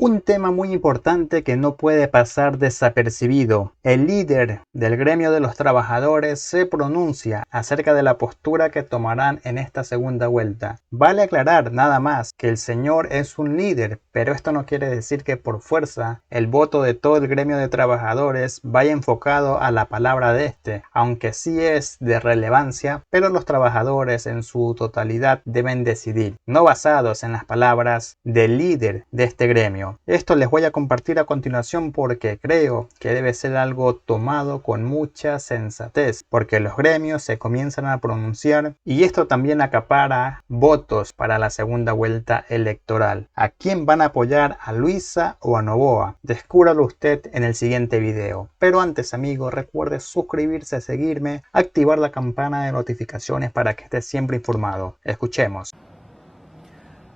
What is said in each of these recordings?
Un tema muy importante que no puede pasar desapercibido. El líder del gremio de los trabajadores se pronuncia acerca de la postura que tomarán en esta segunda vuelta. Vale aclarar nada más que el señor es un líder, pero esto no quiere decir que por fuerza el voto de todo el gremio de trabajadores vaya enfocado a la palabra de este, aunque sí es de relevancia, pero los trabajadores en su totalidad deben decidir, no basados en las palabras del líder de este gremio. Esto les voy a compartir a continuación porque creo que debe ser algo tomado con mucha sensatez, porque los gremios se comienzan a pronunciar y esto también acapara votos para la segunda vuelta electoral. ¿A quién van a apoyar? ¿A Luisa o a Noboa? Descúbralo usted en el siguiente video. Pero antes, amigo, recuerde suscribirse, seguirme, activar la campana de notificaciones para que esté siempre informado. Escuchemos.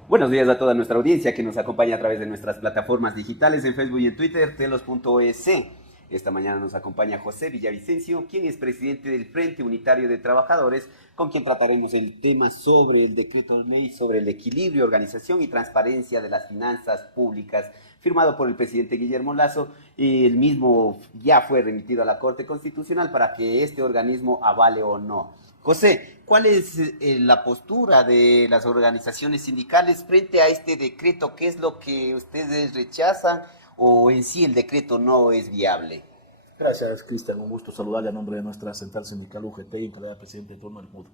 Buenos días a toda nuestra audiencia que nos acompaña a través de nuestras plataformas digitales en Facebook y en Twitter, telos.es. Esta mañana nos acompaña José Villavicencio, quien es presidente del Frente Unitario de Trabajadores, con quien trataremos el tema sobre el decreto de ley sobre el equilibrio, organización y transparencia de las finanzas públicas, firmado por el presidente Guillermo Lasso. El mismo ya fue remitido a la Corte Constitucional para que este organismo avale o no. José, ¿cuál es la postura de las organizaciones sindicales frente a este decreto? ¿Qué es lo que ustedes rechazan o en sí el decreto no es viable? Gracias, Cristian. Un gusto saludarle a nombre de nuestra central sindical UGT y en calidad de presidente de turno del MUD.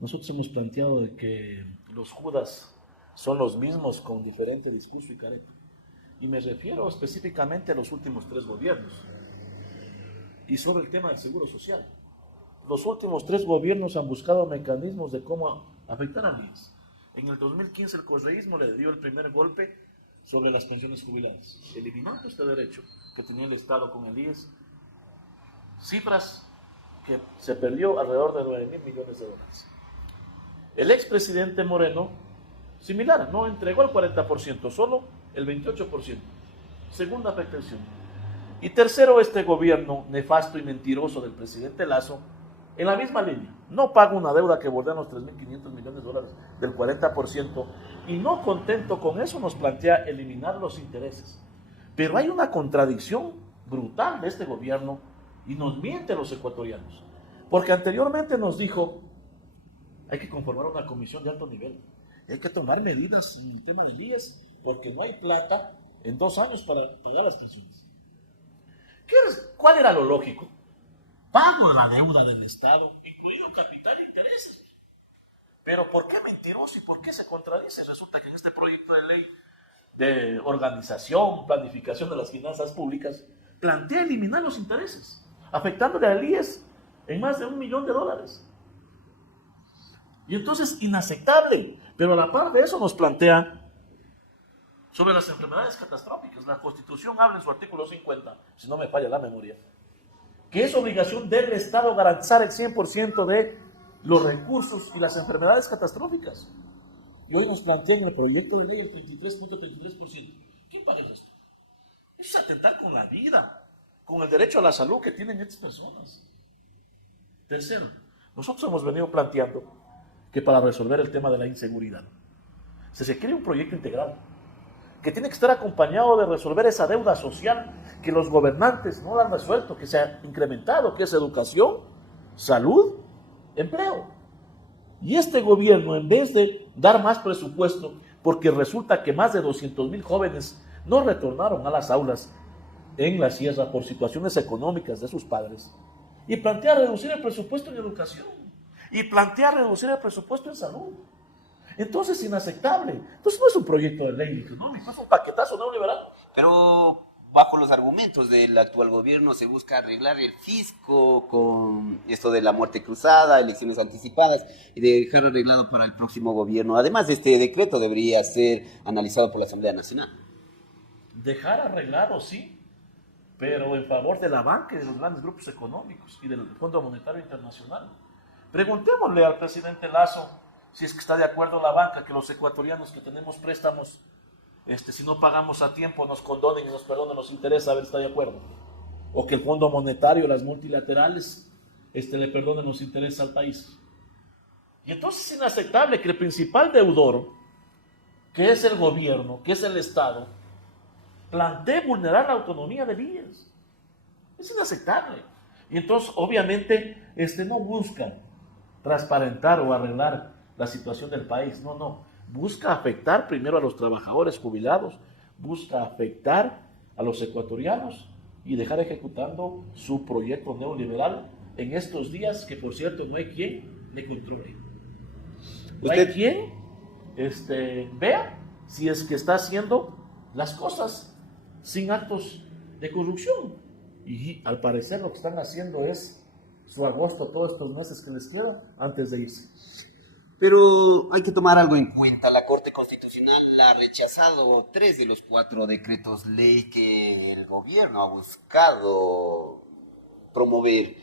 Nosotros hemos planteado de que los Judas son los mismos con diferente discurso y careta. Y me refiero específicamente a los últimos 3 gobiernos. Y sobre el tema del seguro social. Los últimos 3 gobiernos han buscado mecanismos de cómo afectar al IES. En el 2015 el correísmo le dio el primer golpe sobre las pensiones jubiladas, eliminando este derecho que tenía el Estado con el IES, cifras que se perdió alrededor de 9.000 millones de dólares. El expresidente Moreno, similar, no entregó el 40%, solo el 28%, segunda afectación. Y tercero, este gobierno nefasto y mentiroso del presidente Lasso, en la misma línea, no paga una deuda que bordea los 3.500 millones de dólares del 40%, y no contento con eso nos plantea eliminar los intereses. Pero hay una contradicción brutal de este gobierno y nos miente a los ecuatorianos, porque anteriormente nos dijo hay que conformar una comisión de alto nivel, y hay que tomar medidas en el tema del IES, porque no hay plata en 2 años para pagar las pensiones. ¿Cuál era lo lógico? Pago la deuda del Estado, incluido capital e intereses. Pero ¿por qué mentiroso y por qué se contradice? Resulta que en este proyecto de ley de organización, planificación de las finanzas públicas, plantea eliminar los intereses, afectándole al IES en más de $1 millón. Y entonces, inaceptable. Pero a la par de eso nos plantea sobre las enfermedades catastróficas. La Constitución habla en su artículo 50, si no me falla la memoria, que es obligación del Estado garantizar el 100% de los recursos y las enfermedades catastróficas. Y hoy nos plantean en el proyecto de ley el 33.33%. ¿Quién paga el resto? Eso es atentar con la vida, con el derecho a la salud que tienen estas personas. Tercero, nosotros hemos venido planteando que para resolver el tema de la inseguridad se requiere un proyecto integral que tiene que estar acompañado de resolver esa deuda social que los gobernantes no la han resuelto, que se ha incrementado, que es educación, salud, empleo. Y este gobierno, en vez de dar más presupuesto, porque resulta que más de 200.000 jóvenes no retornaron a las aulas en la sierra por situaciones económicas de sus padres, y plantea reducir el presupuesto en educación, y plantea reducir el presupuesto en salud. Entonces es inaceptable. Entonces no es un proyecto de ley económico, es un paquetazo neoliberal. Pero bajo los argumentos del actual gobierno se busca arreglar el fisco con esto de la muerte cruzada, elecciones anticipadas, y dejar arreglado para el próximo gobierno. Además, este decreto debería ser analizado por la Asamblea Nacional. Dejar arreglado, sí, pero en favor de la banca y de los grandes grupos económicos y del Fondo Monetario Internacional. Preguntémosle al presidente Lasso si es que está de acuerdo la banca que los ecuatorianos que tenemos préstamos, si no pagamos a tiempo, nos condonen y nos perdonen los intereses, a ver si está de acuerdo. O que el Fondo Monetario, las multilaterales, le perdonen los intereses al país. Y entonces es inaceptable que el principal deudor que es el gobierno, que es el Estado, plantee vulnerar la autonomía del IES. Es inaceptable. Y entonces, obviamente, no busca transparentar o arreglar la situación del país. No, no. Busca afectar primero a los trabajadores jubilados, busca afectar a los ecuatorianos y dejar ejecutando su proyecto neoliberal en estos días que, por cierto, no hay quien le controle. No hay quien vea si es que está haciendo las cosas sin actos de corrupción. Y al parecer lo que están haciendo es su agosto todos estos meses que les quedan antes de irse. Pero hay que tomar algo en cuenta. La Corte Constitucional ha rechazado 3 de los 4 decretos ley que el gobierno ha buscado promover.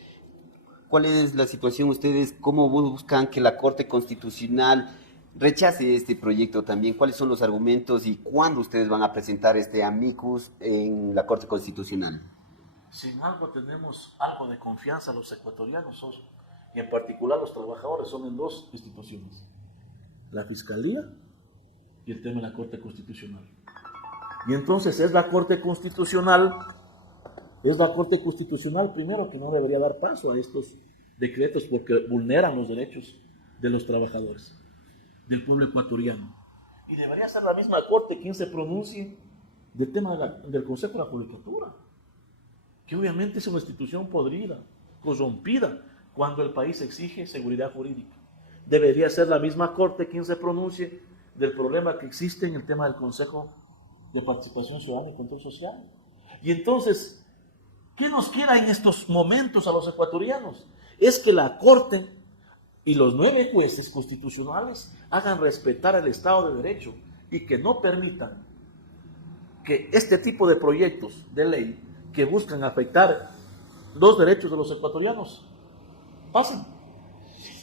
¿Cuál es la situación ustedes? ¿Cómo buscan que la Corte Constitucional rechace este proyecto también? ¿Cuáles son los argumentos y cuándo ustedes van a presentar este amicus en la Corte Constitucional? Sin algo tenemos algo de confianza los ecuatorianos, y en particular los trabajadores, son en 2 instituciones: la Fiscalía y el tema de la Corte Constitucional. Y entonces es la Corte Constitucional primero que no debería dar paso a estos decretos porque vulneran los derechos de los trabajadores, del pueblo ecuatoriano. Y debería ser la misma Corte quien se pronuncie del tema del Consejo de la Judicatura, que obviamente es una institución podrida, corrompida, cuando el país exige seguridad jurídica. Debería ser la misma Corte quien se pronuncie del problema que existe en el tema del Consejo de Participación Ciudadana y Control Social. Y entonces, ¿qué nos queda en estos momentos a los ecuatorianos? Es que la Corte y los 9 jueces constitucionales hagan respetar el Estado de Derecho y que no permitan que este tipo de proyectos de ley que buscan afectar los derechos de los ecuatorianos pasen.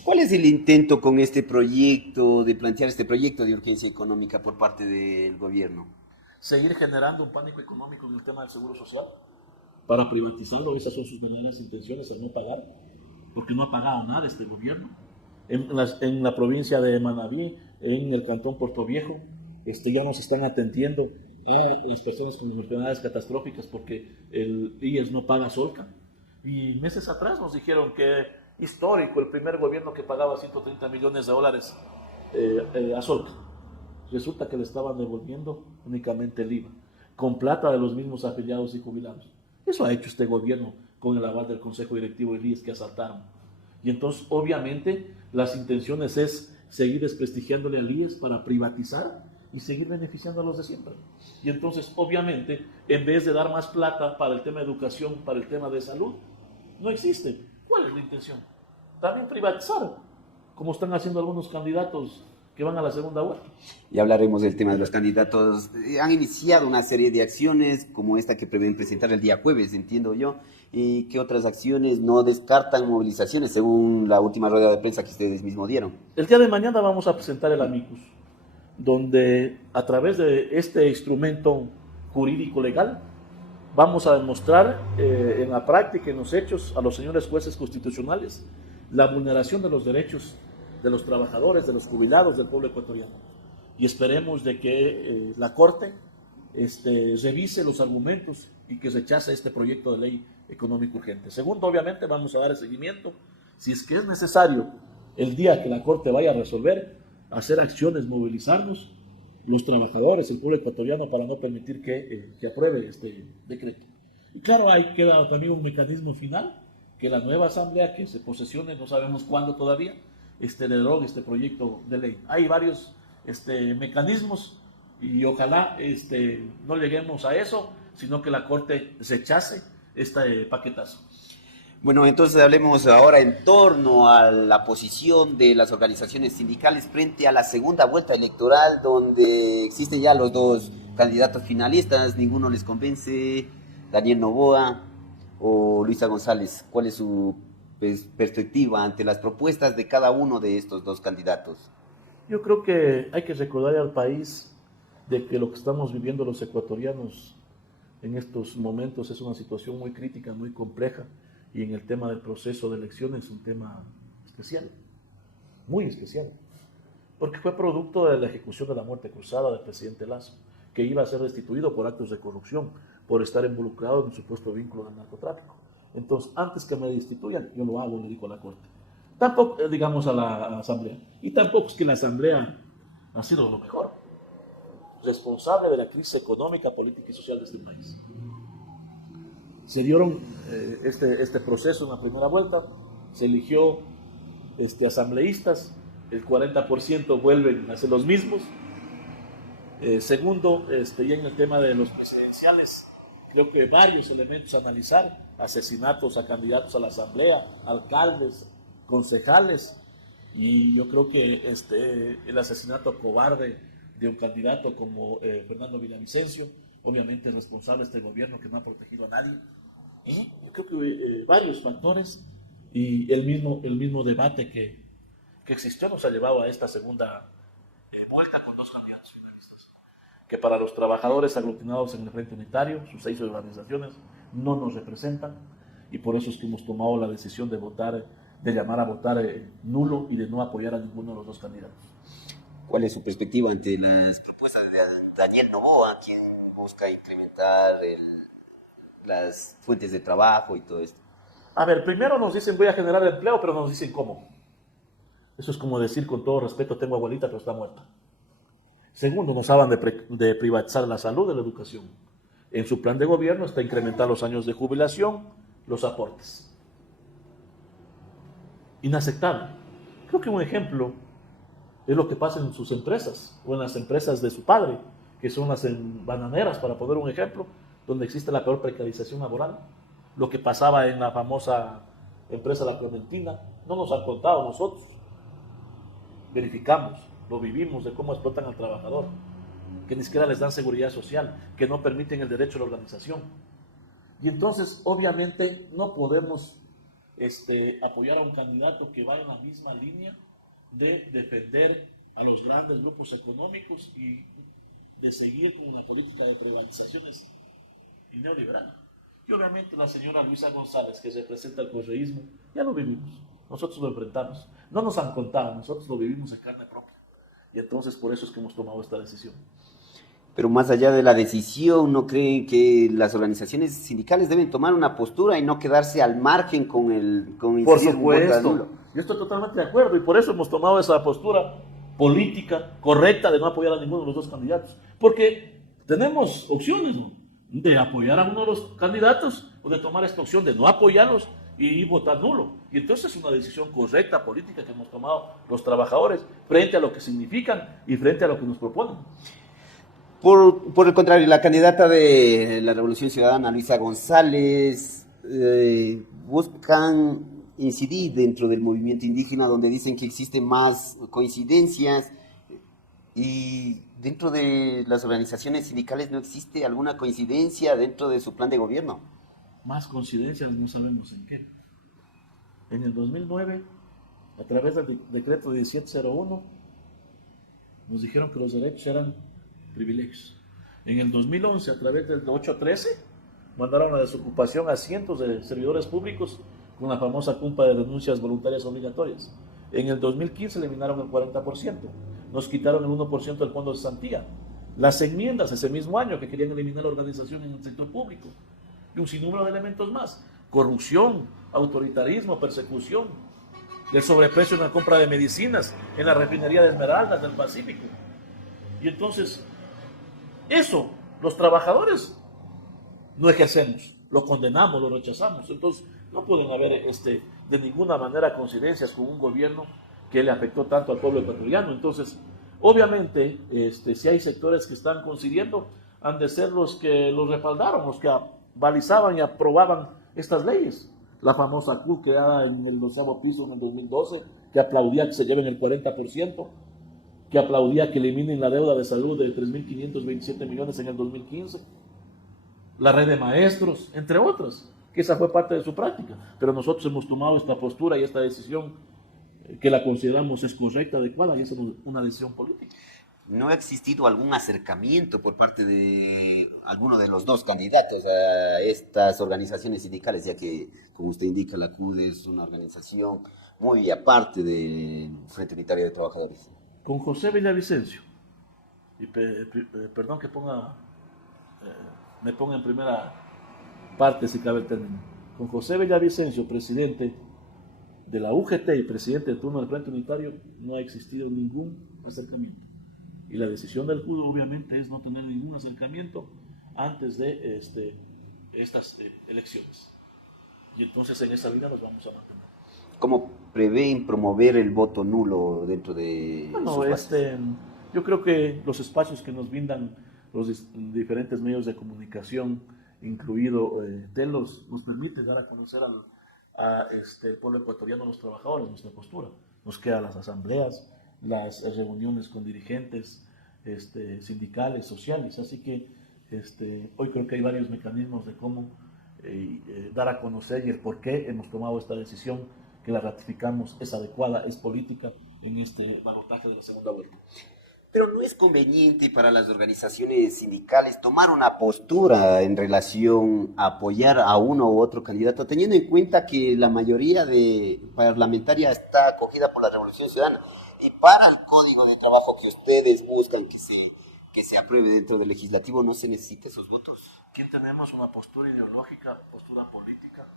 ¿Cuál es el intento con este proyecto, de plantear este proyecto de urgencia económica por parte del gobierno? Seguir generando un pánico económico en el tema del seguro social para privatizarlo. Esas son sus verdaderas intenciones, al no pagar, porque no ha pagado nada este gobierno. En la provincia de Manabí, en el cantón Puerto Viejo, ya nos están atendiendo las personas con enfermedades catastróficas porque el IES no paga Solca. Y meses atrás nos dijeron que histórico, el primer gobierno que pagaba $130 millones a Solca. Resulta que le estaban devolviendo únicamente el IVA, con plata de los mismos afiliados y jubilados. Eso ha hecho este gobierno con el aval del Consejo Directivo del IES que asaltaron. Y entonces, obviamente, las intenciones es seguir desprestigiándole al IES para privatizar y seguir beneficiando a los de siempre. Y entonces, obviamente, en vez de dar más plata para el tema de educación, para el tema de salud, no existe. ¿Cuál es la intención? También privatizar, como están haciendo algunos candidatos que van a la segunda vuelta. Ya hablaremos del tema de los candidatos. Han iniciado una serie de acciones como esta que prevén presentar el día jueves, entiendo yo, y que otras acciones no descartan movilizaciones, según la última rueda de prensa que ustedes mismos dieron. El día de mañana vamos a presentar el amicus, donde a través de este instrumento jurídico legal vamos a demostrar en la práctica, en los hechos, a los señores jueces constitucionales la vulneración de los derechos de los trabajadores, de los jubilados del pueblo ecuatoriano. Y esperemos de que la Corte revise los argumentos y que rechace este proyecto de ley económico urgente. Segundo, obviamente, vamos a dar el seguimiento, si es que es necesario, el día que la Corte vaya a resolver, hacer acciones, movilizarnos, los trabajadores, el pueblo ecuatoriano, para no permitir que apruebe este decreto. Y claro, ahí queda también un mecanismo final, que la nueva asamblea que se posesione, no sabemos cuándo todavía, derogue este proyecto de ley. Hay varios mecanismos y ojalá no lleguemos a eso, sino que la Corte rechace este paquetazo. Bueno, entonces hablemos ahora en torno a la posición de las organizaciones sindicales frente a la segunda vuelta electoral, donde existen ya los 2 candidatos finalistas, ninguno les convence, Daniel Noboa o Luisa González. ¿Cuál es su perspectiva ante las propuestas de cada uno de estos 2 candidatos? Yo creo que hay que recordar al país de que lo que estamos viviendo los ecuatorianos en estos momentos es una situación muy crítica, muy compleja, y en el tema del proceso de elecciones es un tema especial, muy especial. porque fue producto de la ejecución de la muerte cruzada del presidente Lazo, que iba a ser destituido por actos de corrupción, por estar involucrado en un supuesto vínculo del narcotráfico. Entonces, antes que me destituyan, yo lo hago, le digo a la Corte. Tampoco, digamos, a la Asamblea. Y tampoco es que la Asamblea ha sido lo mejor, responsable de la crisis económica, política y social de este país. Se dieron este proceso en la primera vuelta, se eligió asambleístas, el 40% vuelven a ser los mismos. Segundo, ya en el tema de los presidenciales, creo que varios elementos a analizar, asesinatos a candidatos a la asamblea, alcaldes, concejales, y yo creo que el asesinato cobarde de un candidato como Fernando Villavicencio, obviamente es responsable este gobierno que no ha protegido a nadie. Yo creo que varios factores y el mismo debate que existió nos ha llevado a esta segunda vuelta con dos candidatos finalistas, que para los trabajadores aglutinados en el Frente Unitario, sus 6 organizaciones, no nos representan, y por eso es que hemos tomado la decisión de votar, de llamar a votar nulo y de no apoyar a ninguno de los dos candidatos. ¿Cuál es su perspectiva ante las propuestas de Daniel Noboa, quien busca incrementar las fuentes de trabajo y todo esto? A ver, primero nos dicen voy a generar empleo, pero no nos dicen cómo. Eso es como decir, con todo respeto, tengo abuelita, pero está muerta. Segundo, nos hablan de privatizar la salud y la educación. En su plan de gobierno está incrementar los años de jubilación, los aportes. Inaceptable. Creo que un ejemplo es lo que pasa en sus empresas, o en las empresas de su padre, que son las bananeras, para poner un ejemplo, donde existe la peor precarización laboral. Lo que pasaba en la famosa empresa La Clementina, no nos han contado nosotros. Verificamos, lo vivimos, de cómo explotan al trabajador, que ni siquiera les dan seguridad social, que no permiten el derecho a la organización. Y entonces, obviamente, no podemos apoyar a un candidato que va en la misma línea de defender a los grandes grupos económicos y de seguir con una política de privatizaciones y neoliberal. Y obviamente la señora Luisa González, que representa el correísmo, ya lo vivimos, nosotros lo enfrentamos, no nos han contado, nosotros lo vivimos en carne propia. Y entonces por eso es que hemos tomado esta decisión. Pero más allá de la decisión, ¿no creen que las organizaciones sindicales deben tomar una postura y no quedarse al margen con por supuesto, yo estoy totalmente de acuerdo y por eso hemos tomado esa postura política correcta de no apoyar a ninguno de los dos candidatos, porque tenemos opciones, ¿no?, de apoyar a uno de los candidatos o de tomar esta opción de no apoyarlos y votar nulo. Y entonces es una decisión correcta política que hemos tomado los trabajadores frente a lo que significan y frente a lo que nos proponen. Por el contrario, la candidata de la Revolución Ciudadana, Luisa González, buscan incidir dentro del movimiento indígena, donde dicen que existen más coincidencias, y dentro de las organizaciones sindicales no existe alguna coincidencia dentro de su plan de gobierno. Más coincidencias, no sabemos en qué. En el 2009, a través del decreto 1701, nos dijeron que los derechos eran privilegios. En el 2011, a través del 813, mandaron a desocupación a cientos de servidores públicos con la famosa cumpa de renuncias voluntarias obligatorias. En el 2015 eliminaron el 40%, nos quitaron el 1% del fondo de cesantía. Las enmiendas ese mismo año que querían eliminar la organización en el sector público. Y un sinnúmero de elementos más. Corrupción, autoritarismo, persecución, el sobreprecio en la compra de medicinas en la refinería de Esmeraldas del Pacífico. Y entonces, eso, los trabajadores no ejercemos, lo condenamos, lo rechazamos. Entonces, no pueden haber de ninguna manera coincidencias con un gobierno que le afectó tanto al pueblo ecuatoriano. Entonces, obviamente, si hay sectores que están coincidiendo, han de ser los que los respaldaron, los que balizaban y aprobaban estas leyes. La famosa CUT creada en el 12º piso en el 2012, que aplaudía que se lleven el 40%, que aplaudía que eliminen la deuda de salud de 3.527 millones en el 2015, la red de maestros, entre otras, que esa fue parte de su práctica. Pero nosotros hemos tomado esta postura y esta decisión que la consideramos es correcta, adecuada, y es una decisión política. ¿No ha existido algún acercamiento por parte de alguno de los dos candidatos a estas organizaciones sindicales, ya que, como usted indica, la CUD es una organización muy aparte del Frente Unitario de Trabajadores? Con José Villavicencio, y perdón que me ponga en primera parte si cabe el término, con José Villavicencio, presidente de la UGT y presidente de turno del Frente Unitario, no ha existido ningún acercamiento. Y la decisión del JUD obviamente es no tener ningún acercamiento antes de estas elecciones. Y entonces en esa línea nos vamos a mantener. ¿Cómo prevén promover el voto nulo dentro de Bueno, sus bases? yo creo que los espacios que nos brindan los diferentes medios de comunicación, incluido Telos, nos permite dar a conocer al pueblo ecuatoriano, los trabajadores, nuestra postura. Nos quedan las asambleas, las reuniones con dirigentes sindicales, sociales, así que hoy creo que hay varios mecanismos de cómo dar a conocer y el por qué hemos tomado esta decisión, que la ratificamos, es adecuada, es política en este balotaje de la segunda vuelta. Pero no es conveniente para las organizaciones sindicales tomar una postura en relación a apoyar a uno u otro candidato, teniendo en cuenta que la mayoría de parlamentaria está acogida por la Revolución Ciudadana. Y para el código de trabajo que ustedes buscan que se apruebe dentro del legislativo, no se necesita esos votos. Aquí tenemos una postura ideológica, postura política.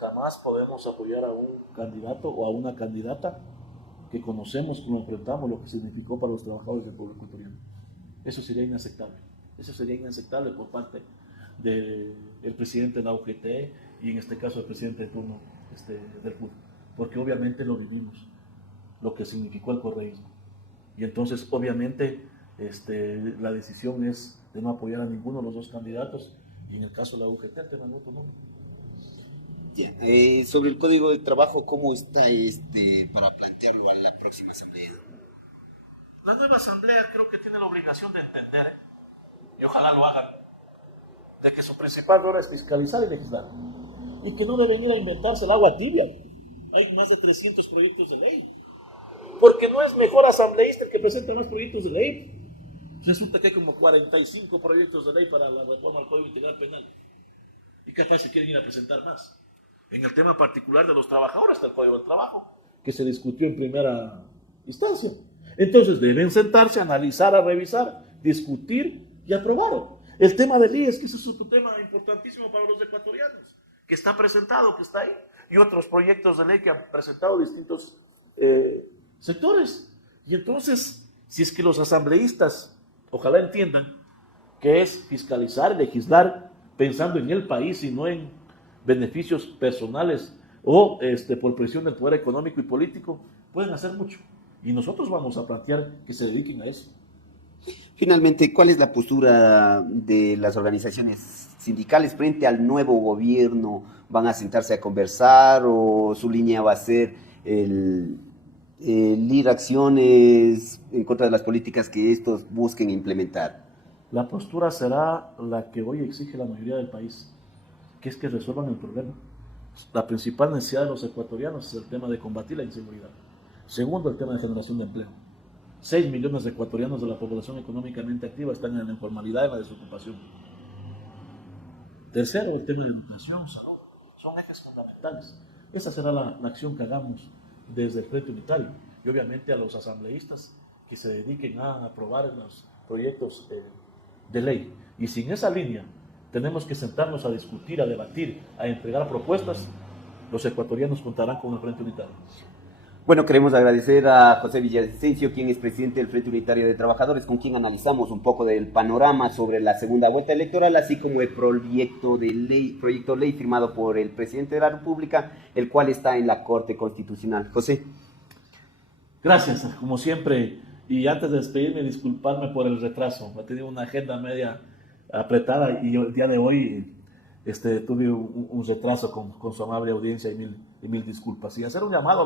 Jamás podemos apoyar a un candidato o a una candidata que conocemos, que lo enfrentamos, lo que significó para los trabajadores del pueblo ecuatoriano. Eso sería inaceptable. Eso sería inaceptable por parte del presidente de la UGT y en este caso el presidente de turno del FUD, porque obviamente lo vivimos, lo que significó el correísmo. Y entonces obviamente la decisión es de no apoyar a ninguno de los dos candidatos, y en el caso de la UGT, el tema del voto nulo. Ya. Sobre el código de trabajo, ¿cómo está para plantearlo a la próxima asamblea? La nueva asamblea creo que tiene la obligación de entender, y ojalá lo hagan, de que su principal rol es fiscalizar y legislar, y que no deben ir a inventarse el agua tibia. Hay más de 300 proyectos de ley, porque no es mejor asambleísta el que presenta más proyectos de ley. Resulta que hay como 45 proyectos de ley para la reforma al Código Integral Penal, y capaz se quieren ir a presentar más. En el tema particular de los trabajadores está el Código del Trabajo, que se discutió en primera instancia. Entonces deben sentarse, analizar, a revisar, discutir y aprobar. El tema del IES, que ese es otro tema importantísimo para los ecuatorianos, que está presentado, que está ahí, y otros proyectos de ley que han presentado distintos sectores. Y entonces, si es que los asambleístas, ojalá entiendan que es fiscalizar, legislar, pensando en el país y no en beneficios personales o por presión del poder económico y político, pueden hacer mucho. Y nosotros vamos a plantear que se dediquen a eso. Finalmente, ¿cuál es la postura de las organizaciones sindicales frente al nuevo gobierno? ¿Van a sentarse a conversar o su línea va a ser el ir acciones en contra de las políticas que estos busquen implementar? La postura será la que hoy exige la mayoría del país, que es que resuelvan el problema. La principal necesidad de los ecuatorianos es el tema de combatir la inseguridad. Segundo, el tema de generación de empleo. 6 millones de ecuatorianos de la población económicamente activa están en la informalidad y en la desocupación. Tercero, el tema de educación, salud. Son ejes fundamentales. Esa será la acción que hagamos desde el Frente Unitario. Y obviamente a los asambleístas que se dediquen a aprobar los proyectos de ley. Y sin esa línea tenemos que sentarnos a discutir, a debatir, a entregar propuestas. Los ecuatorianos contarán con el Frente Unitario. Bueno, queremos agradecer a José Villavicencio, quien es presidente del Frente Unitario de Trabajadores, con quien analizamos un poco del panorama sobre la segunda vuelta electoral, así como el proyecto de ley firmado por el presidente de la República, el cual está en la Corte Constitucional. José. Gracias, como siempre. Y antes de despedirme, disculparme por el retraso. He tenido una agenda media apretada y el día de hoy tuve un retraso con su amable audiencia y mil disculpas. Y hacer un llamado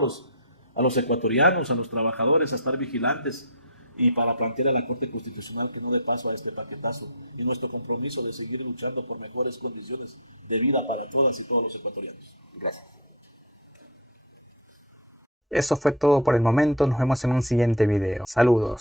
a los ecuatorianos, a los trabajadores, a estar vigilantes y para plantear a la Corte Constitucional que no dé paso a este paquetazo, y nuestro compromiso de seguir luchando por mejores condiciones de vida para todas y todos los ecuatorianos. Gracias. Eso fue todo por el momento, nos vemos en un siguiente video. Saludos.